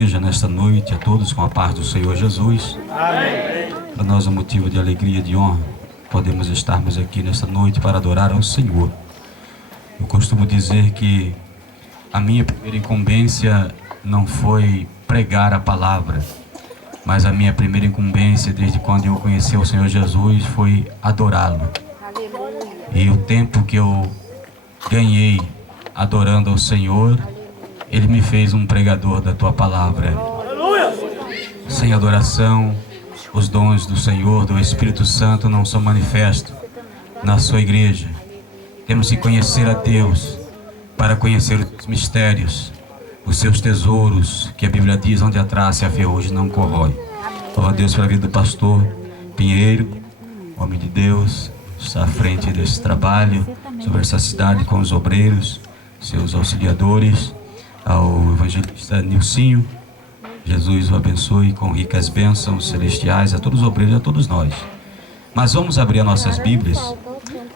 Seja nesta noite a todos com a paz do Senhor Jesus. Amém. Para nós é um motivo de alegria e de honra podemos estarmos aqui nesta noite para adorar ao Senhor. Eu costumo dizer que a minha primeira incumbência não foi pregar a palavra, mas a minha primeira incumbência desde quando eu conheci o Senhor Jesus foi adorá-lo. E o tempo que eu ganhei adorando ao Senhor, Ele me fez um pregador da Tua palavra. Sem adoração, os dons do Senhor, do Espírito Santo não são manifestos na sua igreja. Temos que conhecer a Deus para conhecer os mistérios, os seus tesouros, que a Bíblia diz: onde a traça e a ferrugem não corrói. Louva a Deus pela vida do pastor Pinheiro, homem de Deus, está à frente desse trabalho, sobre essa cidade com os obreiros, seus auxiliadores, ao evangelista Nilcinho. Jesus o abençoe com ricas bênçãos celestiais a todos os obreiros e a todos nós. Mas vamos abrir as nossas Bíblias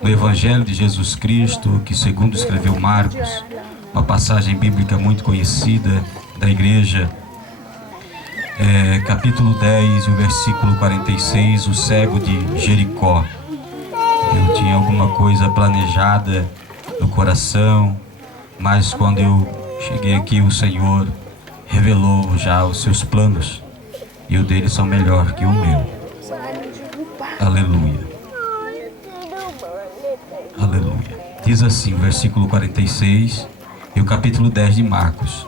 no Evangelho de Jesus Cristo, que segundo escreveu Marcos, uma passagem bíblica muito conhecida da igreja, capítulo 10 e o versículo 46, o cego de Jericó. Eu tinha alguma coisa planejada no coração, mas quando eu cheguei aqui, o Senhor revelou já os seus planos, e o dele são melhor que o meu. Aleluia. Aleluia. Diz assim o versículo 46 e o capítulo 10 de Marcos.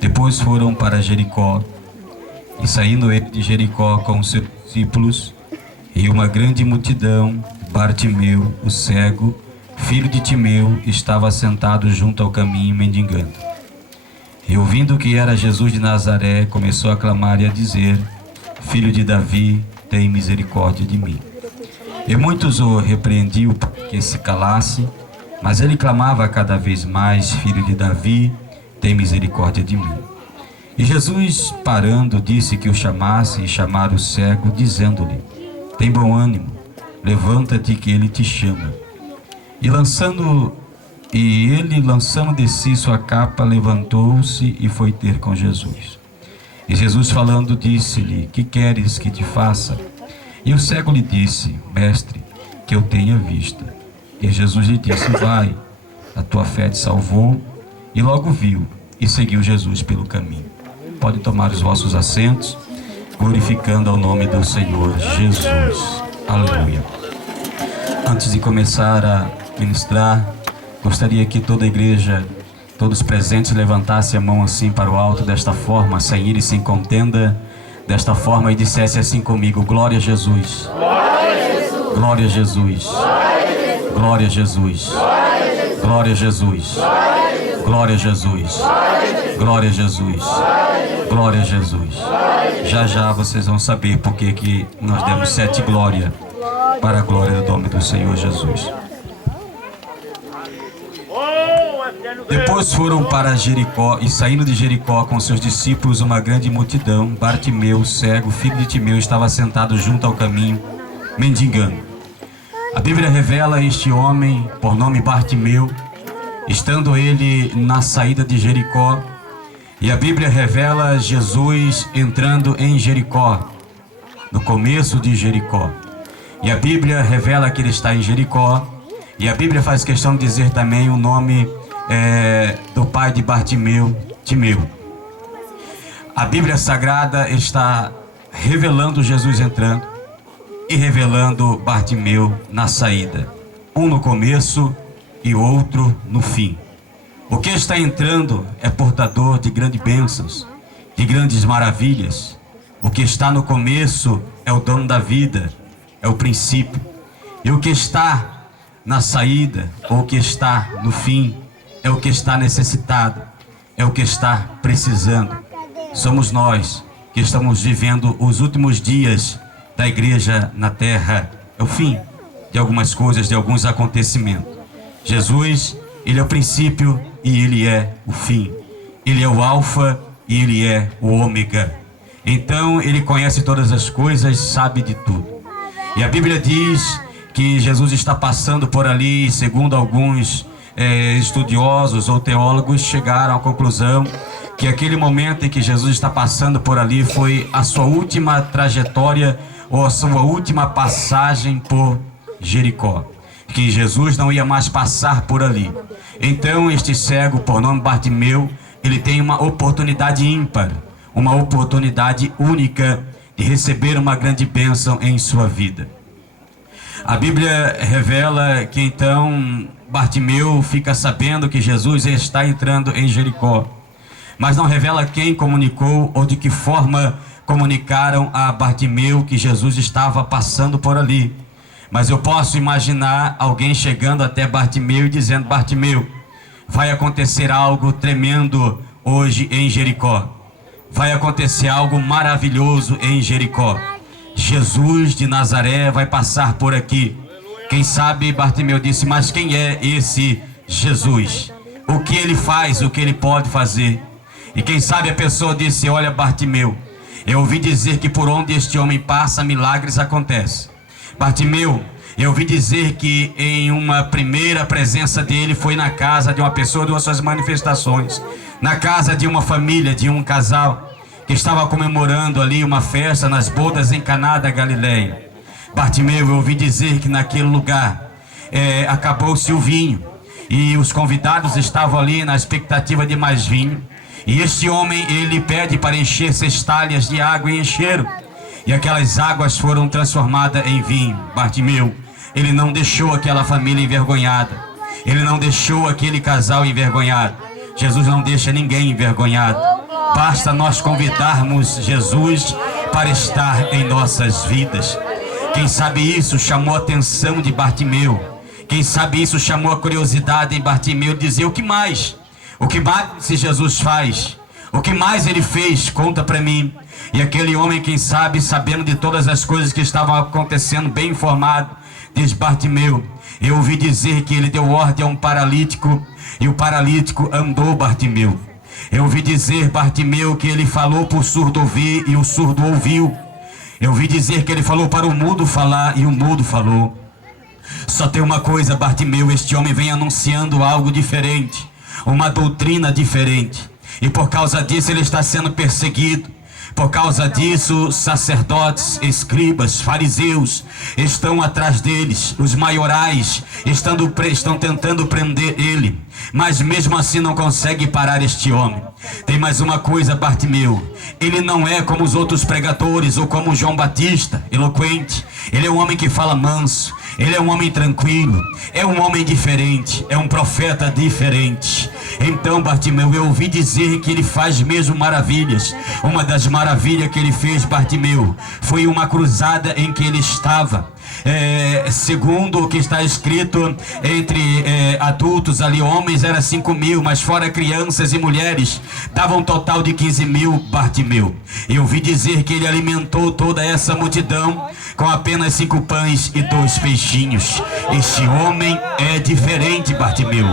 Depois foram para Jericó, e saindo ele de Jericó com os seus discípulos e uma grande multidão, Bartimeu, o cego, filho de Timeu, estava sentado junto ao caminho mendigando. E ouvindo que era Jesus de Nazaré, começou a clamar e a dizer: Filho de Davi, tem misericórdia de mim. E muitos o repreendiam para que se calasse, mas ele clamava cada vez mais: Filho de Davi, tem misericórdia de mim. E Jesus, parando, disse que o chamasse, e chamaram o cego, dizendo-lhe: Tem bom ânimo, levanta-te que ele te chama. E ele, lançando de si sua capa, levantou-se e foi ter com Jesus. E Jesus, falando, disse-lhe: Que queres que te faça? E o cego lhe disse: Mestre, que eu tenha vista. E Jesus lhe disse: Vai, a tua fé te salvou. E logo viu e seguiu Jesus pelo caminho. Podem tomar os vossos assentos, glorificando ao nome do Senhor Jesus. Aleluia. Antes de começar a ministrar, gostaria que toda a igreja, todos presentes, levantassem a mão assim para o alto, desta forma, sem ira e sem contenda, desta forma, e dissesse assim comigo: Glória a Jesus, glória a Jesus, glória a Jesus, glória a Jesus, glória a Jesus, glória a Jesus, glória a Jesus. Já já vocês vão saber por que nós demos 7 glórias para a glória do nome do Senhor Jesus. Depois foram para Jericó, e saindo de Jericó com seus discípulos uma grande multidão, Bartimeu, cego, filho de Timeu, estava sentado junto ao caminho, mendigando. A Bíblia revela este homem, por nome Bartimeu, estando ele na saída de Jericó, e a Bíblia revela Jesus entrando em Jericó, no começo de Jericó. E a Bíblia revela que ele está em Jericó, e a Bíblia faz questão de dizer também o nome do pai de Bartimeu, Timeu. A Bíblia Sagrada está revelando Jesus entrando e revelando Bartimeu na saída, um no começo e outro no fim. O que está entrando é portador de grandes bênçãos, de grandes maravilhas. O que está no começo é o dono da vida, é o princípio. E o que está na saída, ou o que está no fim, é o que está necessitado, é o que está precisando. Somos nós que estamos vivendo os últimos dias da igreja na terra. É o fim de algumas coisas, de alguns acontecimentos. Jesus, ele é o princípio e ele é o fim. Ele é o alfa e ele é o ômega. Então ele conhece todas as coisas, sabe de tudo. E a Bíblia diz que Jesus está passando por ali, segundo alguns estudiosos ou teólogos chegaram à conclusão que aquele momento em que Jesus está passando por ali foi a sua última trajetória ou a sua última passagem por Jericó, que Jesus não ia mais passar por ali. Então este cego, por nome Bartimeu, ele tem uma oportunidade ímpar, uma oportunidade única de receber uma grande bênção em sua vida. A Bíblia revela que então Bartimeu fica sabendo que Jesus está entrando em Jericó, mas não revela quem comunicou ou de que forma comunicaram a Bartimeu que Jesus estava passando por ali. Mas eu posso imaginar alguém chegando até Bartimeu e dizendo: Bartimeu, vai acontecer algo tremendo hoje em Jericó. Vai acontecer algo maravilhoso em Jericó. Jesus de Nazaré vai passar por aqui. Quem sabe Bartimeu disse: mas quem é esse Jesus? O que ele faz, o que ele pode fazer? E quem sabe a pessoa disse: olha, Bartimeu, eu ouvi dizer que por onde este homem passa, milagres acontecem. Bartimeu, eu ouvi dizer que em uma primeira presença dele foi na casa de uma pessoa, de uma suas manifestações, na casa de uma família, de um casal que estava comemorando ali uma festa nas bodas em Caná da Galileia. Bartimeu, eu ouvi dizer que naquele lugar acabou-se o vinho e os convidados estavam ali na expectativa de mais vinho. E este homem, ele pede para encher cestalhas de água e encheram. E aquelas águas foram transformadas em vinho. Bartimeu, ele não deixou aquela família envergonhada. Ele não deixou aquele casal envergonhado. Jesus não deixa ninguém envergonhado. Basta nós convidarmos Jesus para estar em nossas vidas. Quem sabe isso chamou a atenção de Bartimeu. Quem sabe isso chamou a curiosidade em Bartimeu de dizer: o que mais? O que mais se Jesus faz? O que mais ele fez? Conta para mim. E aquele homem, quem sabe, sabendo de todas as coisas que estavam acontecendo, bem informado, diz: Bartimeu, eu ouvi dizer que ele deu ordem a um paralítico e o paralítico andou, Bartimeu. Eu ouvi dizer, Bartimeu, que ele falou para o surdo ouvir e o surdo ouviu. Eu ouvi dizer que ele falou para o mudo falar e o mudo falou. Só tem uma coisa, Bartimeu, este homem vem anunciando algo diferente, uma doutrina diferente. E por causa disso ele está sendo perseguido. Por causa disso, sacerdotes, fariseus estão atrás deles. Os maiorais estão tentando prender ele. Mas mesmo assim não consegue parar este homem. Tem mais uma coisa, Bartimeu. Ele não é como os outros pregadores ou como João Batista, eloquente. Ele é um homem que fala manso. Ele é um homem tranquilo. É um homem diferente. É um profeta diferente. Então, Bartimeu, eu ouvi dizer que ele faz mesmo maravilhas. Uma das maravilhas que ele fez, Bartimeu, foi uma cruzada em que ele estava. Segundo o que está escrito, entre adultos ali, homens era 5.000, mas fora crianças e mulheres, dava um total de 15.000, Bartimeu. Eu ouvi dizer que ele alimentou toda essa multidão com apenas 5 pães e 2 peixinhos. Este homem é diferente, Bartimeu.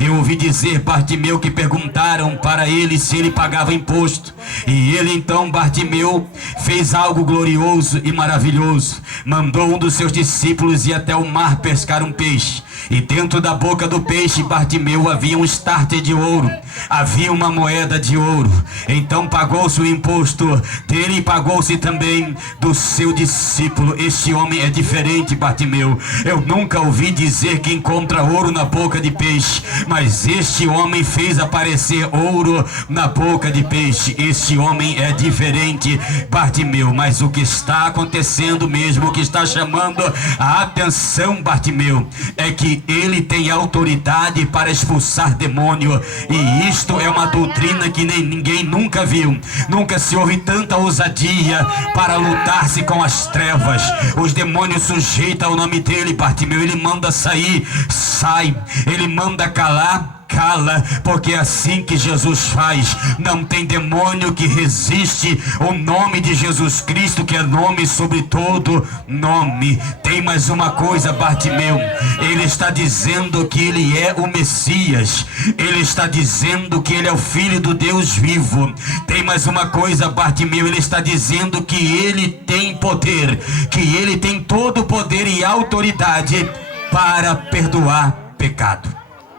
Eu ouvi dizer, Bartimeu, que perguntaram para ele se ele pagava imposto. E ele então, Bartimeu, fez algo glorioso e maravilhoso. Mandou um dos seus discípulos ir até o mar pescar um peixe. E dentro da boca do peixe, Bartimeu, havia um estáter de ouro. Havia uma moeda de ouro. Então pagou-se o imposto dele e pagou-se também do seu discípulo. Este homem é diferente, Bartimeu. Eu nunca ouvi dizer que encontra ouro na boca de peixe, mas este homem fez aparecer ouro na boca de peixe. Este homem é diferente, Bartimeu. Mas o que está acontecendo mesmo, o que está chamando a atenção, Bartimeu, é que ele tem autoridade para expulsar demônio. E isto é uma doutrina que ninguém nunca viu. Nunca se ouve tanta ousadia para lutar-se com as trevas. Os demônios sujeitam o nome dele, Bartimeu. Ele manda sair, sai. Ele manda calar, cala, porque é assim que Jesus faz. Não tem demônio que resiste o nome de Jesus Cristo, que é nome sobre todo nome. Tem mais uma coisa, Bartimeu. Ele está dizendo que ele é o Messias. Ele está dizendo que ele é o Filho do Deus vivo. Tem mais uma coisa, Bartimeu. Ele está dizendo que ele tem poder, que ele tem todo o poder e autoridade para perdoar pecado.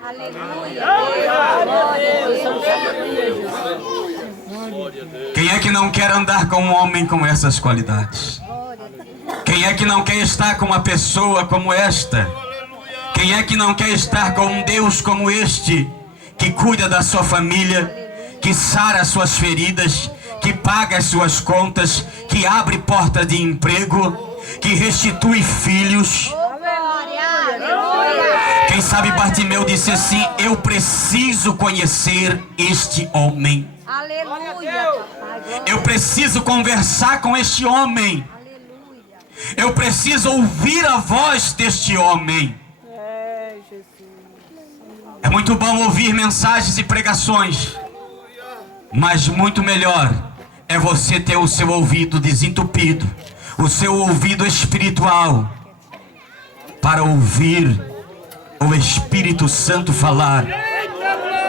Aleluia. Quem é que não quer andar com um homem com essas qualidades? Quem é que não quer estar com uma pessoa como esta? Quem é que não quer estar com um Deus como este, que cuida da sua família, que sara as suas feridas, que paga as suas contas, que abre porta de emprego, que restitui filhos? Quem sabe Bartimeu disse assim: eu preciso conhecer este homem. Eu preciso conversar com este homem. Eu preciso ouvir a voz deste homem. É muito bom ouvir mensagens e pregações, mas muito melhor é você ter o seu ouvido desentupido, o seu ouvido espiritual, para ouvir o Espírito Santo falar,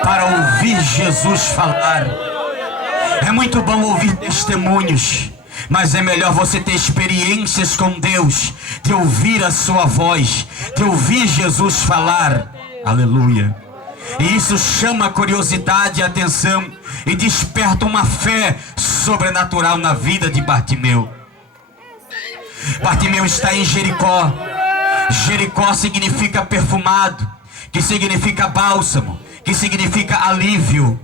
para ouvir Jesus falar. É muito bom ouvir testemunhos, mas é melhor você ter experiências com Deus, de ouvir a sua voz, de ouvir Jesus falar. Aleluia. E isso chama a curiosidade e a atenção e desperta uma fé sobrenatural na vida de Bartimeu. Bartimeu está em Jericó. Jericó significa perfumado, que significa bálsamo, que significa alívio.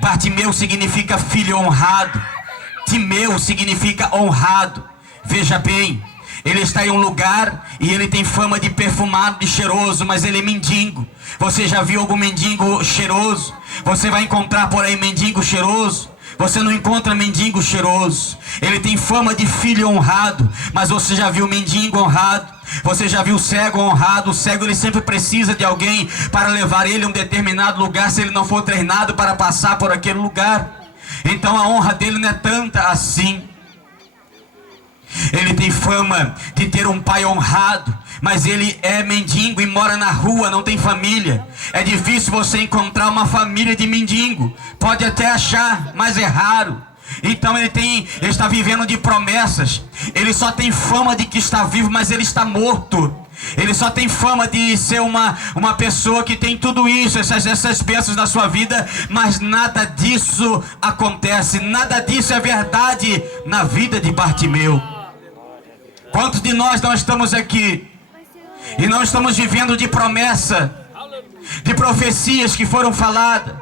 Bartimeu significa filho honrado. Timeu significa honrado. Veja bem, ele está em um lugar e ele tem fama de perfumado, de cheiroso, mas ele é mendigo. Você já viu algum mendigo cheiroso? Você vai encontrar por aí mendigo cheiroso? Você não encontra mendigo cheiroso. Ele tem fama de filho honrado, mas você já viu mendigo honrado? Você já viu o cego honrado? O cego, ele sempre precisa de alguém para levar ele a um determinado lugar, se ele não for treinado para passar por aquele lugar. Então a honra dele não é tanta assim. Ele tem fama de ter um pai honrado, mas ele é mendigo e mora na rua, não tem família. É difícil você encontrar uma família de mendigo. Pode até achar, mas é raro. Então ele está vivendo de promessas. Ele só tem fama de que está vivo, mas ele está morto. Ele só tem fama de ser uma pessoa que tem tudo isso, essas bênçãos na sua vida, mas nada disso acontece, nada disso é verdade na vida de Bartimeu. Quantos de nós não estamos aqui e não estamos vivendo de promessa, de profecias que foram faladas,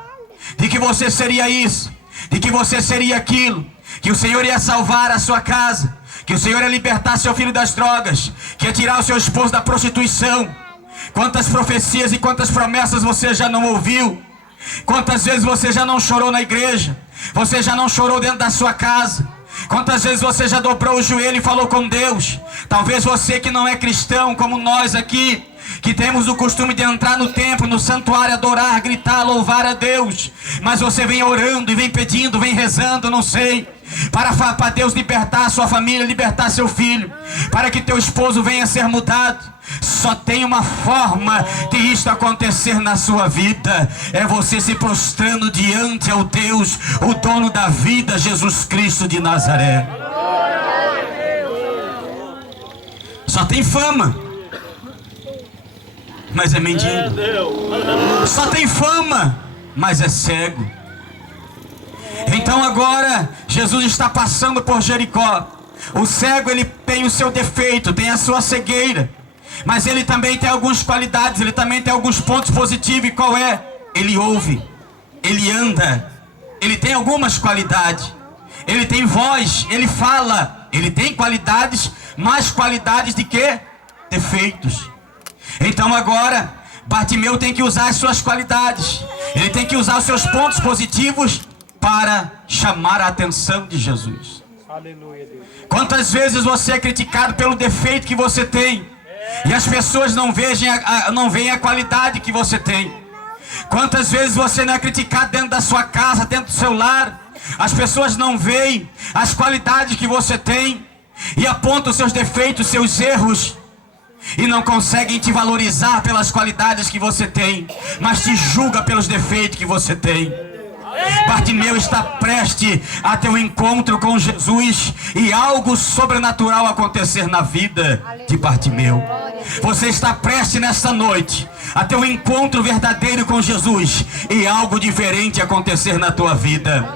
de que você seria isso, de que você seria aquilo, que o Senhor ia salvar a sua casa, que o Senhor ia libertar seu filho das drogas, que ia tirar o seu esposo da prostituição? Quantas profecias e quantas promessas você já não ouviu? Quantas vezes você já não chorou na igreja? Você já não chorou dentro da sua casa? Quantas vezes você já dobrou o joelho e falou com Deus? Talvez você que não é cristão como nós aqui, que temos o costume de entrar no templo, no santuário, adorar, gritar, louvar a Deus, mas você vem orando e vem pedindo, vem rezando, não sei, para Deus libertar a sua família, libertar seu filho, para que teu esposo venha a ser mudado. Só tem uma forma de isto acontecer na sua vida: é você se prostrando diante ao Deus, o dono da vida, Jesus Cristo de Nazaré. Só tem fama, mas é mendigo. Só tem fama, mas é cego. Então agora Jesus está passando por Jericó. O cego, ele tem o seu defeito, tem a sua cegueira, mas ele também tem algumas qualidades, ele também tem alguns pontos positivos. E qual é? Ele ouve, ele anda, ele tem algumas qualidades, ele tem voz, ele fala, ele tem qualidades, mais qualidades de que? Defeitos. Então agora Bartimeu tem que usar as suas qualidades, ele tem que usar os seus pontos positivos para chamar a atenção de Jesus. Aleluia, Deus. Quantas vezes você é criticado pelo defeito que você tem e as pessoas não veem a qualidade que você tem? Quantas vezes você não é criticado dentro da sua casa, dentro do seu lar? As pessoas não veem as qualidades que você tem e apontam os seus defeitos, seus erros, e não conseguem te valorizar pelas qualidades que você tem, mas te julga pelos defeitos que você tem. Bartimeu está prestes a ter um encontro com Jesus e algo sobrenatural acontecer na vida de Bartimeu. Você está prestes nesta noite a ter um encontro verdadeiro com Jesus e algo diferente acontecer na tua vida.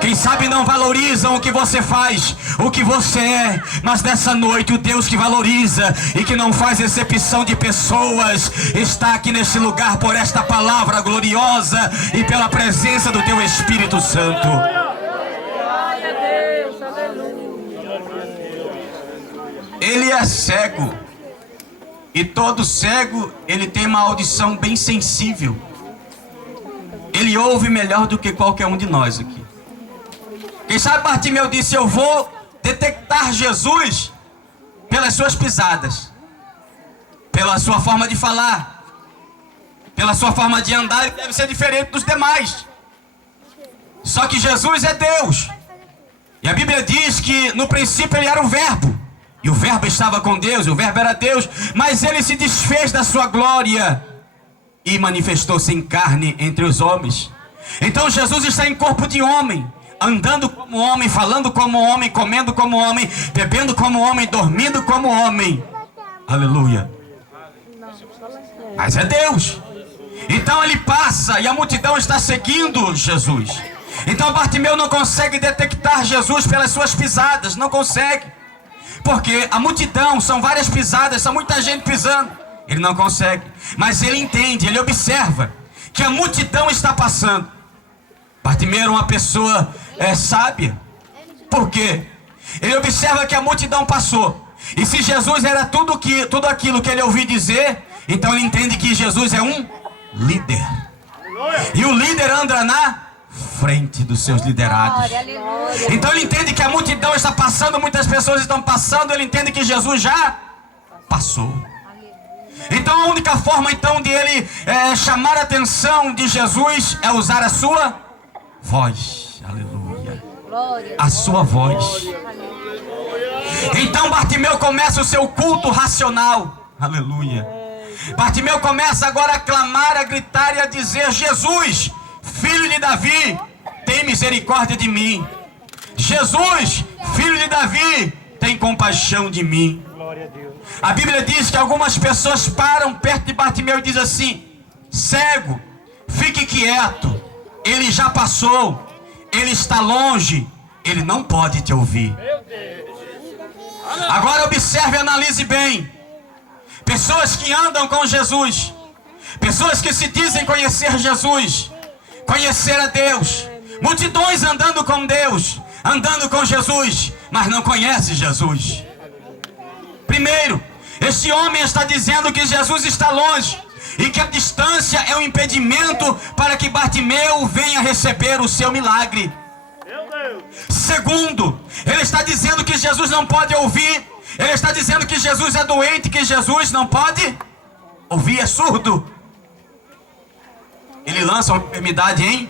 Quem sabe não valorizam o que você faz, o que você é. Mas nessa noite o Deus que valoriza e que não faz excepção de pessoas está aqui neste lugar por esta palavra gloriosa e pela presença do teu Espírito Santo. Ele é cego, e todo cego ele tem uma audição bem sensível. Ele ouve melhor do que qualquer um de nós aqui. Quem sabe Bartimeu disse: eu vou detectar Jesus pelas suas pisadas, pela sua forma de falar, pela sua forma de andar. Ele deve ser diferente dos demais. Só que Jesus é Deus. E a Bíblia diz que no princípio ele era o Verbo, e o Verbo estava com Deus, e o Verbo era Deus. Mas ele se desfez da sua glória e manifestou-se em carne entre os homens. Então Jesus está em corpo de homem, andando como homem, falando como homem, comendo como homem, bebendo como homem, dormindo como homem. Aleluia. Mas é Deus. Então ele passa e a multidão está seguindo Jesus. Então Bartimeu não consegue detectar Jesus pelas suas pisadas, não consegue, porque a multidão são várias pisadas, são muita gente pisando. Ele não consegue, mas ele entende, ele observa que a multidão está passando. Bartimeu era uma pessoa sábia. Por quê? Ele observa que a multidão passou, e se Jesus era tudo aquilo que ele ouviu dizer, então ele entende que Jesus é um líder, e o líder anda na frente dos seus liderados. Então ele entende que a multidão está passando, muitas pessoas estão passando, ele entende que Jesus já passou. Então a única forma então de ele chamar a atenção de Jesus é usar a sua voz. Aleluia. A sua voz. Então Bartimeu começa o seu culto racional. Aleluia. Bartimeu começa agora a clamar, a gritar e a dizer: Jesus, filho de Davi, tem misericórdia de mim. Jesus, filho de Davi, tem compaixão de mim. A Bíblia diz que algumas pessoas param perto de Bartimeu e dizem assim: cego, fique quieto, ele já passou, ele está longe, ele não pode te ouvir. Agora observe e analise bem. Pessoas que andam com Jesus, pessoas que se dizem conhecer Jesus, conhecer a Deus, multidões andando com Deus, andando com Jesus, mas não conhece Jesus. Primeiro, este homem está dizendo que Jesus está longe e que a distância é um impedimento para que Bartimeu venha receber o seu milagre. Segundo, ele está dizendo que Jesus não pode ouvir. Ele está dizendo que Jesus é doente, que Jesus não pode ouvir, é surdo. Ele lança uma enfermidade em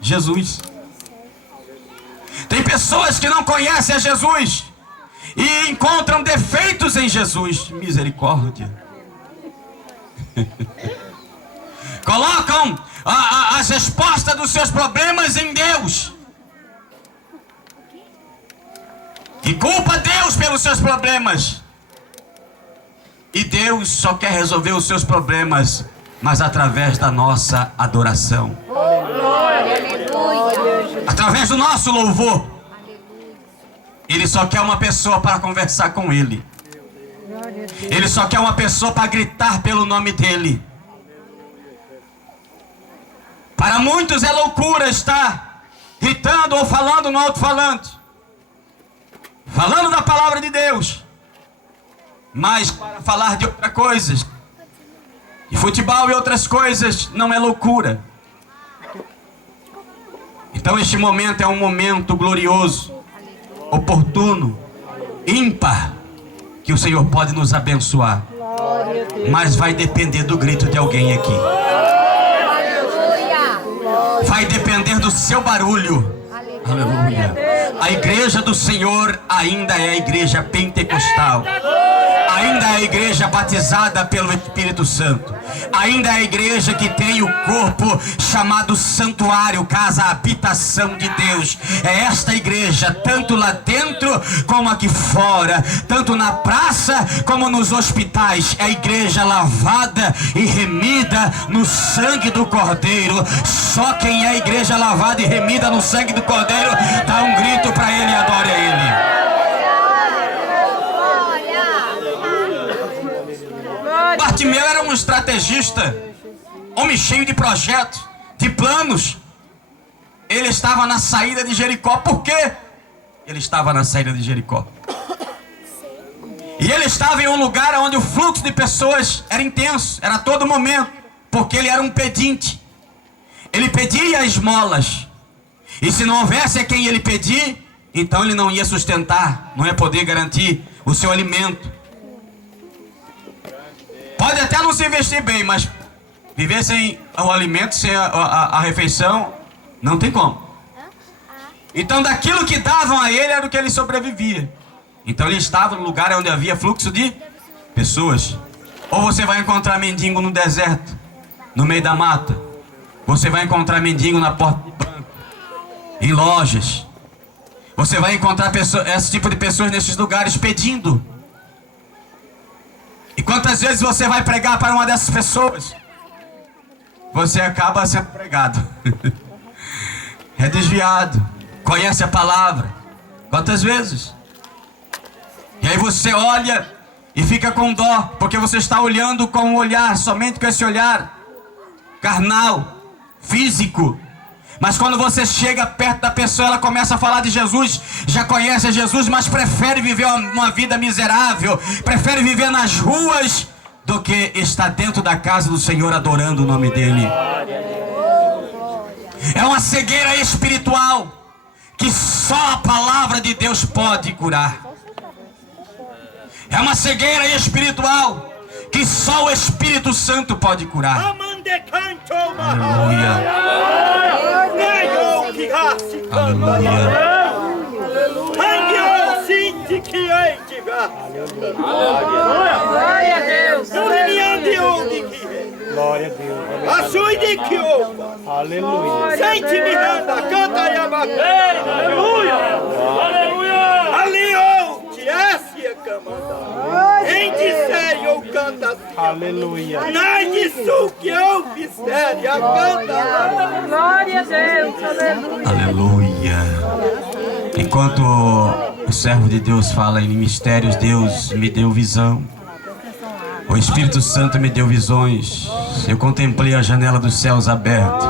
Jesus. Tem pessoas que não conhecem a Jesus e encontram defeitos em Jesus. Misericórdia. Colocam as respostas dos seus problemas em Deus e culpa Deus pelos seus problemas. E Deus só quer resolver os seus problemas, mas através da nossa adoração, através do nosso louvor. Ele só quer uma pessoa para conversar com Ele. Ele só quer uma pessoa para gritar pelo nome dEle. Para muitos é loucura estar gritando ou falando no alto-falante, falando da palavra de Deus, mas para falar de outras coisas, de futebol e outras coisas, não é loucura. Então este momento é um momento glorioso, oportuno, ímpar, que o Senhor pode nos abençoar, mas vai depender do grito de alguém aqui. Vai depender do seu barulho. Aleluia. A igreja do Senhor ainda é a igreja pentecostal. ainda é a igreja batizada pelo Espírito Santo, ainda é a igreja que tem o corpo chamado santuário, casa, habitação de Deus. É esta igreja, tanto lá dentro como aqui fora, tanto na praça como nos hospitais, é a igreja lavada e remida no sangue do Cordeiro. Só quem é a igreja lavada e remida no sangue do Cordeiro, dá um grito para ele e adore a ele. Bartimeu era um estrategista, homem cheio de projetos, de planos. Ele estava na saída de Jericó. Por quê? Ele estava na saída de Jericó. E ele estava em um lugar onde o fluxo de pessoas era intenso, era a todo momento, porque ele era um pedinte. Ele pedia esmolas. E se não houvesse a quem ele pedir, então ele não ia sustentar, não ia poder garantir o seu alimento. Pode até não se vestir bem, mas viver sem o alimento, sem a refeição, não tem como. Então daquilo que davam a ele era o que ele sobrevivia. Então ele estava no lugar onde havia fluxo de pessoas. Ou você vai encontrar mendigo no deserto, no meio da mata. Você vai encontrar mendigo na porta do banco, em lojas. Você vai encontrar esse tipo de pessoas nesses lugares pedindo. E quantas vezes você vai pregar para uma dessas pessoas, você acaba sendo pregado. É desviado, conhece a palavra. Quantas vezes? E aí você olha e fica com dó, porque você está olhando com um olhar, somente com esse olhar carnal, físico. Mas quando você chega perto da pessoa, ela começa a falar de Jesus, já conhece Jesus, mas prefere viver uma vida miserável, prefere viver nas ruas, do que estar dentro da casa do Senhor adorando o nome dEle. É uma cegueira espiritual que só a palavra de Deus pode curar. É uma cegueira espiritual que só o Espírito Santo pode curar. Aleluia. Aleluia. Glória a Deus. Glória a Deus. Aleluia. Sente Miranda, canta e abate. Aleluia. Aleluia. Aliou-te, essa é camada. Em disser eu canta. Aleluia. Nai disso que eu fizer, a canta. Glória a Deus. Aleluia. Aleluia. Enquanto o servo de Deus fala em mistérios, Deus me deu visão. O Espírito Santo me deu visões. Eu contemplei a janela dos céus aberta.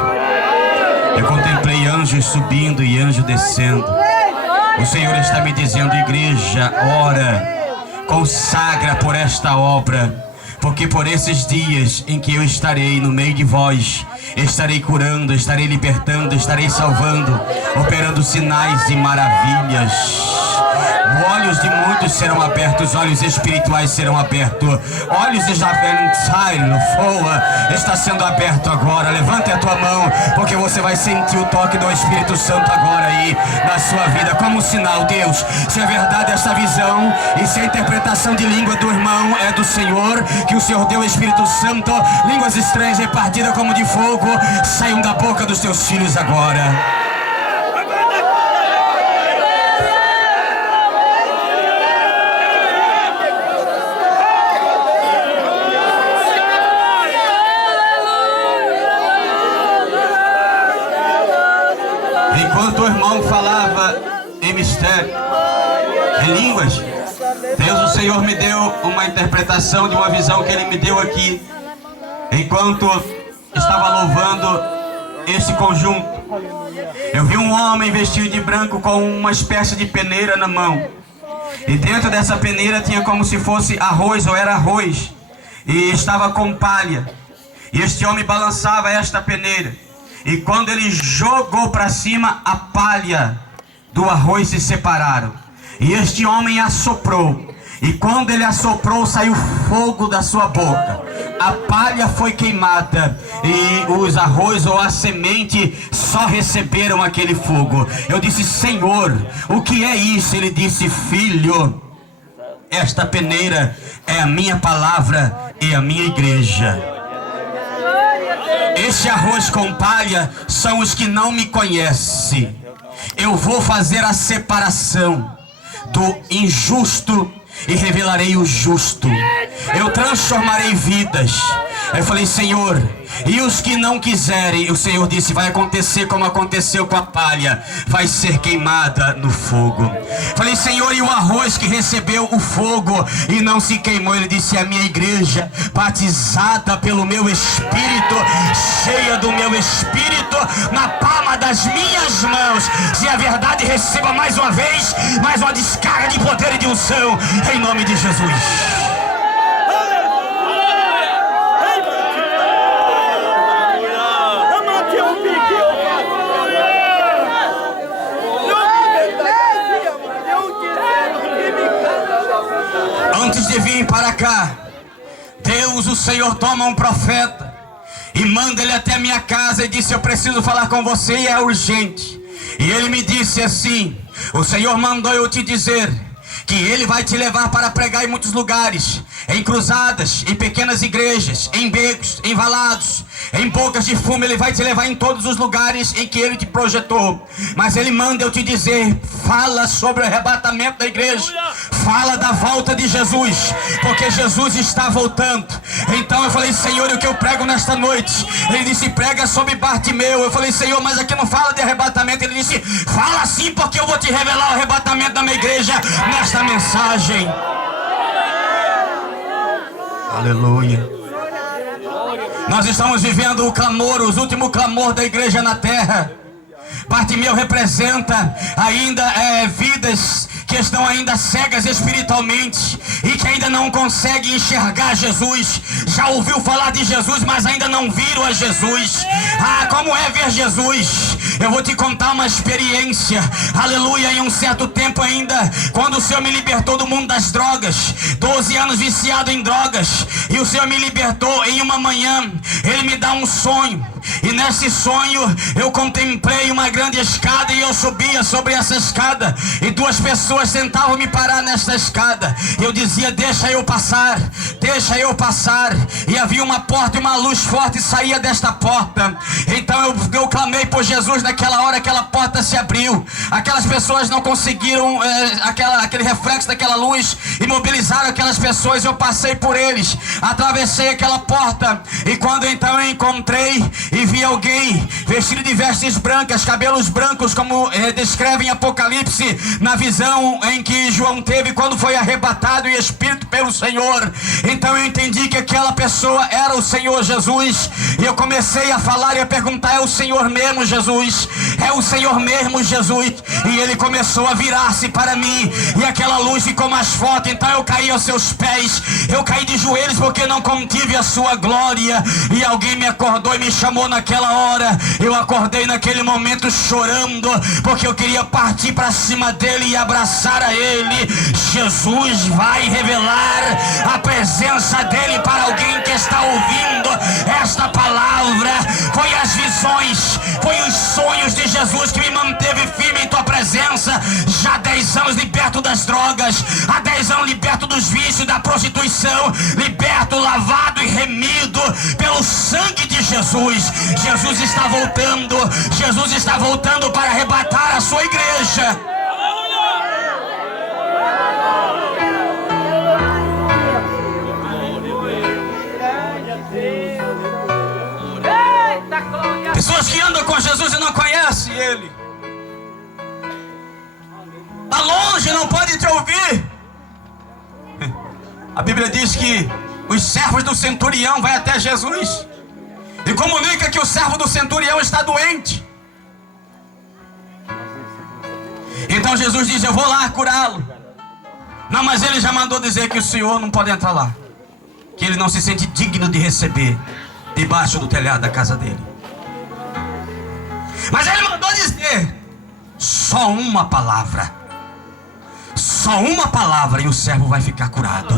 Eu contemplei anjos subindo e anjos descendo. O Senhor está me dizendo: igreja, ora, consagra por esta obra, porque por esses dias em que eu estarei no meio de vós, estarei curando, estarei libertando, estarei salvando, operando sinais e maravilhas. Olhos de muitos serão abertos, olhos espirituais serão abertos. Olhos de está sendo aberto agora. Levante a tua mão, porque você vai sentir o toque do Espírito Santo agora aí na sua vida, como um sinal. Deus, se é verdade esta visão e se a interpretação de língua do irmão é do Senhor, que o Senhor deu o Espírito Santo, línguas estranhas repartidas como de fogo saiam da boca dos teus filhos agora. Enquanto o irmão falava em mistério, em línguas, Deus, o Senhor, me deu uma interpretação de uma visão que Ele me deu aqui, enquanto estava louvando este conjunto. Eu vi um homem vestido de branco com uma espécie de peneira na mão, e dentro dessa peneira tinha como se fosse arroz, ou era arroz, e estava com palha. E este homem balançava esta peneira, e quando ele jogou para cima, a palha do arroz se separaram. E este homem assoprou. E quando ele assoprou, saiu fogo da sua boca. A palha foi queimada. E os arroz ou a semente só receberam aquele fogo. Eu disse: Senhor, o que é isso? Ele disse: Filho, esta peneira é a minha palavra e a minha igreja. Este arroz com palha são os que não me conhecem. Eu vou fazer a separação do injusto e revelarei o justo. Eu transformarei vidas. Eu falei, Senhor, e os que não quiserem? O Senhor disse, vai acontecer como aconteceu com a palha, vai ser queimada no fogo. Falei, Senhor, e o arroz que recebeu o fogo e não se queimou? Ele disse, a minha igreja, batizada pelo meu Espírito, cheia do meu Espírito, na palma das minhas mãos. Se a verdade, receba mais uma vez, mais uma descarga de poder e de unção, em nome de Jesus. Antes de vir para cá, Deus, o Senhor, toma um profeta e manda ele até a minha casa e disse, eu preciso falar com você e é urgente. E ele me disse assim, o Senhor mandou eu te dizer que Ele vai te levar para pregar em muitos lugares, em cruzadas, em pequenas igrejas, em becos, em valados, em bocas de fumo. Ele vai te levar em todos os lugares em que Ele te projetou. Mas Ele manda eu te dizer, fala sobre o arrebatamento da igreja, fala da volta de Jesus, porque Jesus está voltando. Então eu falei, Senhor, e o que eu prego nesta noite? Ele disse, prega sobre Bartimeu. Eu falei, Senhor, mas aqui não fala de arrebatamento. Ele disse, fala sim, porque eu vou te revelar o arrebatamento da minha igreja nesta mensagem. Aleluia. Nós estamos vivendo o clamor, o último clamor da igreja na terra. Bartimeu representa ainda vidas que estão ainda cegas espiritualmente e que ainda não conseguem enxergar Jesus. Já ouviu falar de Jesus, mas ainda não viram a Jesus. Ah, como é ver Jesus? Eu vou te contar uma experiência, aleluia. Em um certo tempo ainda, quando o Senhor me libertou do mundo das drogas, 12 anos viciado em drogas, e o Senhor me libertou, em uma manhã Ele me dá um sonho. E nesse sonho eu contemplei uma grande escada, e eu subia sobre essa escada, e duas pessoas tentavam me parar nessa escada. Eu dizia, deixa eu passar, deixa eu passar. E havia uma porta e uma luz forte saía desta porta. Então eu clamei por Jesus. Naquela hora aquela porta se abriu. Aquelas pessoas não conseguiram aquele reflexo daquela luz, imobilizaram aquelas pessoas. Eu passei por eles, atravessei aquela porta, e quando então eu encontrei e vi alguém vestido de vestes brancas, cabelos brancos, como descreve em Apocalipse, na visão em que João teve quando foi arrebatado em espírito pelo Senhor. Então eu entendi que aquela pessoa era o Senhor Jesus, e eu comecei a falar e a perguntar, é o Senhor mesmo, Jesus? É o Senhor mesmo, Jesus? E ele começou a virar-se para mim, e aquela luz ficou mais forte. Então eu caí aos seus pés, eu caí de joelhos, porque não contive a sua glória. E alguém me acordou e me chamou naquela hora. Eu acordei naquele momento chorando, porque eu queria partir para cima dele e abraçar a ele. Jesus vai revelar a presença dele para alguém que está ouvindo esta palavra. Foi as visões, foi os sonhos de Jesus que me manteve firme em tua presença. Já há 10 anos liberto das drogas, há 10 anos liberto dos vícios, da prostituição, liberto, lavado e remido pelo sangue de Jesus. Jesus está voltando, Jesus está voltando para arrebatar a sua igreja. Pessoas que andam com Jesus e não conhecem Ele. Está longe, não pode te ouvir. A Bíblia diz que os servos do centurião vão até Jesus e comunica que o servo do centurião está doente. Então Jesus diz, eu vou lá curá-lo. Não, mas ele já mandou dizer que o Senhor não pode entrar lá, que ele não se sente digno de receber debaixo do telhado da casa dele. Mas ele mandou dizer só uma palavra, só uma palavra, e o servo vai ficar curado.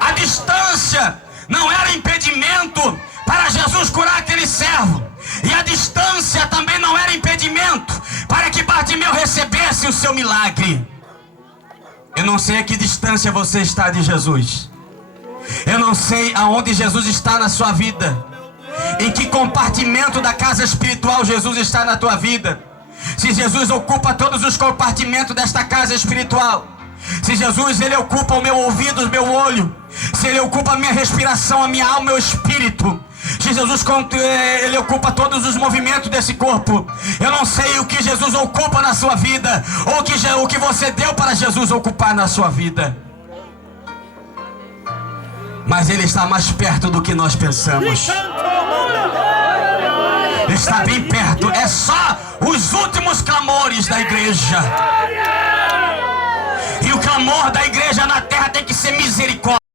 A distância não era impedimento para Jesus curar aquele servo, e a distância também não era impedimento para que Bartimeu recebesse o seu milagre. Eu não sei a que distância você está de Jesus. Eu não sei aonde Jesus está na sua vida. Em que compartimento da casa espiritual Jesus está na tua vida. Se Jesus ocupa todos os compartimentos desta casa espiritual. Se Jesus, Ele ocupa o meu ouvido, o meu olho. Se Ele ocupa a minha respiração, a minha alma, o meu espírito. Se Jesus, Ele ocupa todos os movimentos desse corpo. Eu não sei o que Jesus ocupa na sua vida, ou o que você deu para Jesus ocupar na sua vida. Mas Ele está mais perto do que nós pensamos. Ele está bem perto. É só os últimos clamores da igreja. E o clamor da igreja na terra tem que ser misericórdia.